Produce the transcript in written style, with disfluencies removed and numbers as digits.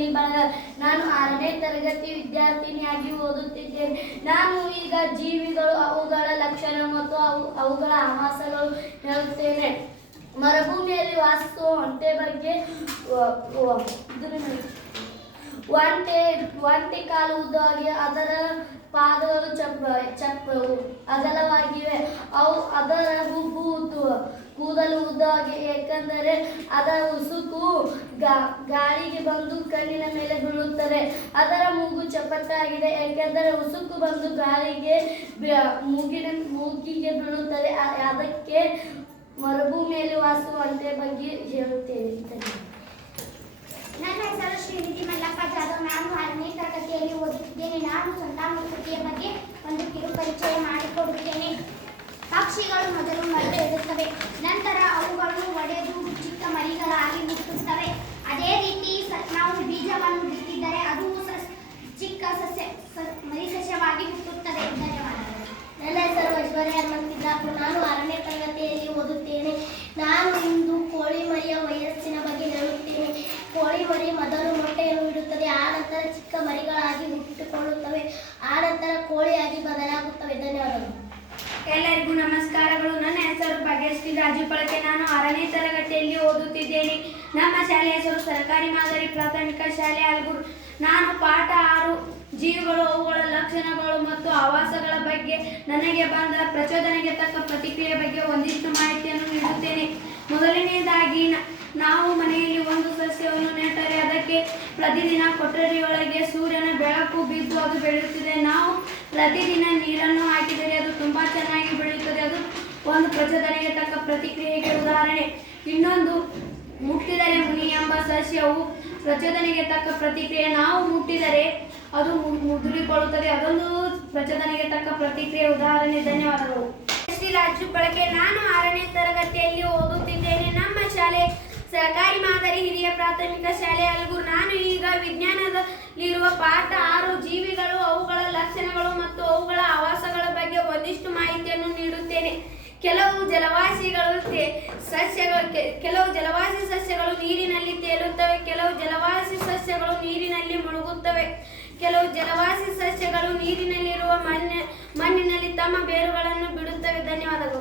ಶ್ರೀ ಬಳಗ. ನಾನು 6ನೇ ತರಗತಿ ವಿದ್ಯಾರ್ಥಿನಿಯಾಗಿ ಓದುತ್ತಿದ್ದೇನೆ. ನಾನು ಈಗ ಜೀವಿಗಳು, ಅವುಗಳ ಲಕ್ಷಣ ಮತ್ತು ಅವುಗಳ ಆವಾಸಗಳು ಹೇಳುತ್ತೇನೆ. ಮರುಭೂಮಿಯಲ್ಲಿ ವಾಸಿಸುವ ಒಂಟೆ ಬಗ್ಗೆ. ಒಂಟೆ ಕಾಲು ಉದ್ದವಾಗಿ, ಅದರ ಪಾದಗಳು ಚಪ್ಪವು ಅಗಲವಾಗಿವೆ. ಅದರ ಕೂದಲು ಉದ್ದವಾಗಿ, ಏಕೆಂದರೆ ಅದರ ಉಸುಕು ಗಾಳಿಗೆ ಬಂದು ಕಣ್ಣಿನ ಮೇಲೆ ಬೀಳುತ್ತದೆ. ಅದರ ಮೂಗು ಚಪ್ಪಟ್ಟಾಗಿದೆ, ಏಕೆಂದರೆ ಉಸುಕು ಬಂದು ಗಾಳಿಗೆ ಮೂಗಿಗೆ ಬೀಳುತ್ತದೆ. ಅದಕ್ಕೆ ಮರುಭೂಮಿಯಲ್ಲಿ ವಾಸಿಸುವ ಒಂಟೆ ಬಗ್ಗೆ ಹೇಳುತ್ತೇನೆ. ನನ್ನ ಹೆಸರು ಶ್ರೀನಿಧಿ ಮಲ್ಲಪ್ಪ ಜಾಧವ್. ನಾನು 6ನೇ ತರಗತಿಯಲ್ಲಿ ಓದುತ್ತಿದ್ದೇನೆ. ನಾನು ಸಂತಾನೋತ್ಪತ್ತಿಯ ಬಗ್ಗೆ ಒಂದು ಕಿರು ಪರಿಚಯ ಮಾಡಿಕೊಡುತ್ತೇನೆ. ಪಕ್ಷಿಗಳು ಮೊದಲು ಮೊಟ್ಟೆ ಇಡುತ್ತವೆ, ನಂತರ ಅವುಗಳು ಒಡೆದು ಚಿಕ್ಕ ಮರಿಗಳಾಗಿ ಹುಟ್ಟುತ್ತವೆ. ಅದೇ ರೀತಿ ನಾವು ಬೀಜವನ್ನು ಬಿತ್ತಿದ್ದರೆ ಅದು ಚಿಕ್ಕ ಮರಿ ಸಸ್ಯವಾಗಿ ಹುಟ್ಟುತ್ತದೆ. ಧನ್ಯವಾದಗಳು. ನನ್ನ ಹೆಸರು ಐಶ್ವರ್ಯ ಹನುಮಂತಿದ್ದಾಪುರ. ನಾನು 6ನೇ ತರಗತಿಯಲ್ಲಿ ಓದುತ್ತೇನೆ. ನಾನು ಇಂದು ಕೋಳಿ ಮರಿಯ ವಯಸ್ಸಿನ ಬಗ್ಗೆ ಹೇಳುತ್ತೇನೆ. ಕೋಳಿ ಮರಿ ಮೊದಲು ಮೊಟ್ಟೆಯನ್ನು ಇಡುತ್ತದೆ, ಆನಂತರ ಚಿಕ್ಕ ಮರಿಗಳಾಗಿ ಹುಟ್ಟಿಕೊಳ್ಳುತ್ತವೆ, ಆನಂತರ ಕೋಳಿಯಾಗಿ ಬದಲಾಗುತ್ತವೆ. ಧನ್ಯವಾದಗಳು. ಎಲ್ಲರಿಗೂ ನಮಸ್ಕಾರಗಳು. ನನ್ನ ಹೆಸರು ಭಾಗ್ಯಶ್ರೀ ರಾಜು ಪಳಕೆ. ನಾನು 6ನೇ ತರಗತಿಯಲ್ಲಿ ಓದುತ್ತಿದ್ದೇನೆ. ನಮ್ಮ ಶಾಲೆಯ ಹೆಸರು ಸರ್ಕಾರಿ ಮಾದರಿ ಪ್ರಾಥಮಿಕ ಶಾಲೆ ಅಲ್ಗೂರು. ನಾನು ಪಾಠ 6 ಜೀವಿಗಳು, ಅವುಗಳ ಲಕ್ಷಣಗಳು ಮತ್ತು ಆವಾಸಗಳ ಬಗ್ಗೆ ನನಗೆ ಬಂದ ಪ್ರಚೋದನೆಗೆ ತಕ್ಕ ಪ್ರತಿಕ್ರಿಯೆ ಬಗ್ಗೆ ಒಂದಿಷ್ಟು ಮಾಹಿತಿಯನ್ನು ನೀಡುತ್ತೇನೆ. ಮೊದಲನೆಯದಾಗಿ, ನಾವು ಮನೆಯಲ್ಲಿ ಒಂದು ಸಸ್ಯವನ್ನು ನೆಟ್ಟರೆ ಅದಕ್ಕೆ ಪ್ರತಿದಿನ ಕೊಠಡಿಯೊಳಗೆ ಸೂರ್ಯನ ಬೆಳಕು ಬಿದ್ದು ಅದು ಬೆಳೆಯುತ್ತದೆ. ನಾವು ಪ್ರತಿದಿನ ನೀರನ್ನು ಹಾಕಿದರೆ ಅದು ತುಂಬಾ ಚೆನ್ನಾಗಿ ಬೆಳೆಯುತ್ತದೆ. ಅದು ಒಂದು ಪ್ರಚೋದನೆಗೆ ತಕ್ಕ ಪ್ರತಿಕ್ರಿಯೆಗೆ ಉದಾಹರಣೆ. ಇನ್ನೊಂದು, ಮುಟ್ಟಿದರೆ ಮುನಿ ಎಂಬ ಸಸ್ಯವು ಪ್ರಚೋದನೆಗೆ ತಕ್ಕ ಪ್ರತಿಕ್ರಿಯೆ. ನಾವು ಮುಟ್ಟಿದರೆ ಅದು ಮುದುರಿಕೊಳ್ಳುತ್ತದೆ. ಅದೊಂದು ಪ್ರಚೋದನೆಗೆ ತಕ್ಕ ಪ್ರತಿಕ್ರಿಯೆ ಉದಾಹರಣೆ. ಧನ್ಯವಾದಗಳು. ಶ್ರೀ ರಾಜು ಬಳಕೆ. ನಾನು 6ನೇ ತರಗತಿಯಲ್ಲಿ ಓದುತ್ತಿದ್ದೇನೆ. ನಮ್ಮ ಶಾಲೆ ಸರ್ಕಾರಿ ಮಾದರಿ ಹಿರಿಯ ಪ್ರಾಥಮಿಕ ಶಾಲೆ ಅಲ್ಗೂರು. ನಾನು ಈಗ ವಿಜ್ಞಾನದಲ್ಲಿರುವ ಪಾಠ 6 ಜೀವಿಗಳು, ಅವುಗಳ ಲಕ್ಷಣಗಳು ಮತ್ತು ಅವುಗಳ ಆವಾಸಗಳ ಬಗ್ಗೆ ಒಂದಿಷ್ಟು ಮಾಹಿತಿಯನ್ನು ನೀಡುತ್ತೇನೆ. ಕೆಲವು ಜಲವಾಸಿ ಸಸ್ಯಗಳು ನೀರಿನಲ್ಲಿ ತೇಲುತ್ತವೆ, ಕೆಲವು ಜಲವಾಸಿ ಸಸ್ಯಗಳು ನೀರಿನಲ್ಲಿ ಮುಳುಗುತ್ತವೆ, ಕೆಲವು ಜಲವಾಸಿ ಸಸ್ಯಗಳು ನೀರಿನಲ್ಲಿರುವ ಮಣ್ಣಿನಲ್ಲಿ ತಮ್ಮ ಬೇರುಗಳನ್ನು ಬಿಡುತ್ತವೆ. ಧನ್ಯವಾದಗಳು.